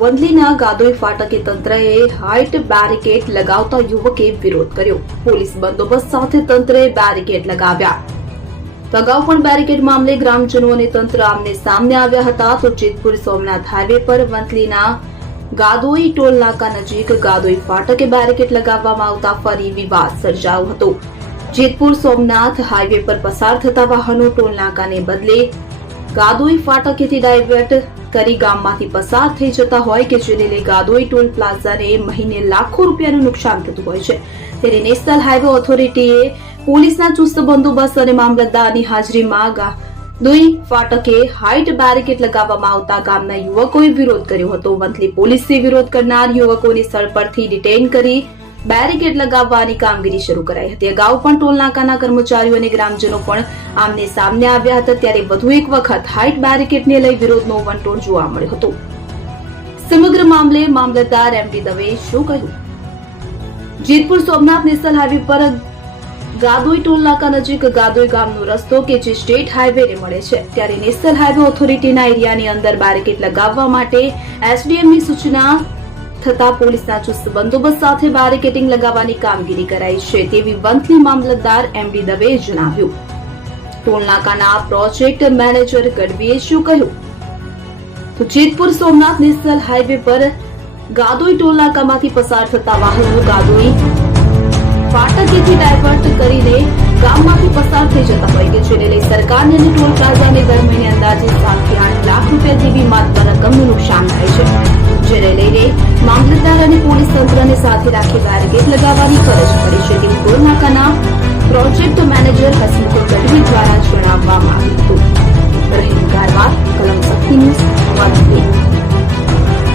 વંથલીના ગાદોઈ ફાટકે તંત્રએ height barricade લગાવતા યુવકે વિરોધ કર્યો. પોલીસ બંદોબસ્ત સાથે તંત્રએ બેરિકેડ લગાવ્યા. અગાઉ પણ બેરિકેડ મામલે ગ્રામજનો અને તંત્ર આમને સામને આવ્યા હતા તો જેતપુર સોમનાથ હાઈવે પર વંથલીના ગાદોઈ ટોલ નાકા નજીક ગાદોઈ ફાટકે બેરિકેડ લગાવવામાં આવતા ફરી વિવાદ સર્જાયો હતો. જેતપુર સોમનાથ હાઈવે પર પસાર થતા વાહનો ટોલ નાકાને બદલે ગાદોઈ ફાટકેથી ડાયવર્ટ કરી ગામમાંથી પસાર થઈ જતા હોય કે જેને લઈ ગાદોઈ ટોલ પ્લાઝાને મહિને લાખો રૂપિયાનું નુકસાન થતું હોય છે. ત્યારે નેશનલ હાઈવે ઓથોરિટીએ પોલીસના ચુસ્ત બંદોબસ્ત અને મામલતદારની હાજરીમાં દુઈ ફાટકે હાઇટ બેરિકેડ લગાવવામાં આવતા ગામના યુવકોએ વિરોધ કર્યો હતો. વંથલી પોલીસે વિરોધ કરનાર યુવકોને સ્થળ પરથી ડિટેન કરી બેરિકેડ લગાવવાની કામગીરી શરૂ કરાઈ હતી. અગાઉ પણ ટોલ નાકાના કર્મચારીઓ અને ગ્રામજનો પણ આમને સામને આવ્યા હતા. ત્યારે વધુ એક વખત હાઇટ બેરિકેડને લઈ વિરોધનો વંટોળ જોવા મળ્યો હતો. સમગ્ર મામલે મામલતદાર એમડી દવે શું કહ્યું? જેતપુર સોમનાથ નેશનલ હાઈવે પર ગાદોઈ ટોલ નાકા નજીક ગાદોઈ ગામનો રસ્તો કે જે સ્ટેટ હાઈવેને મળે છે. ત્યારે નેશનલ હાઈવે ઓથોરિટીના એરિયાની અંદર બેરિકેડ લગાવવા માટે એસડીએમની સૂચના થતા પોલીસના ચુસ્ત બંદોબસ્ત સાથે બેરિકેટિંગ લગાવવાની કામગીરી કરાઈ છે તેવી વંથલી મામલતદાર એમડી દવેએ જણાવ્યું. ટોલનાકાના પ્રોજેક્ટ મેનેજર ગઢવીએ શું કહ્યું? તો જેતપુર સોમનાથ નેશનલ હાઈવે પર ગાદોઈ ટોલનાકામાંથી પસાર થતા વાહનો ગાદોઈ ફાટકેથી ડાયવર્ટ કરીને ગામમાંથી પસાર થઈ જતા હોય કે જેને લઈ સરકારને અને ટોલ પ્લાઝાને દર મહિને અંદાજે સાતથી આઠ લાખ રૂપિયા જેવી માત્ર રકમનું નુકસાન થાય છે. જેને લઈને મામલતદાર અને પોલીસ તંત્રને સાથે રાખી બેરિકેડ લગાવવાની ફરજ પડી છે. તેવું ટોલ નાકાના પ્રોજેક્ટ મેનેજર હસમુખ ગઢવી દ્વારા જણાવવામાં આવ્યું હતું.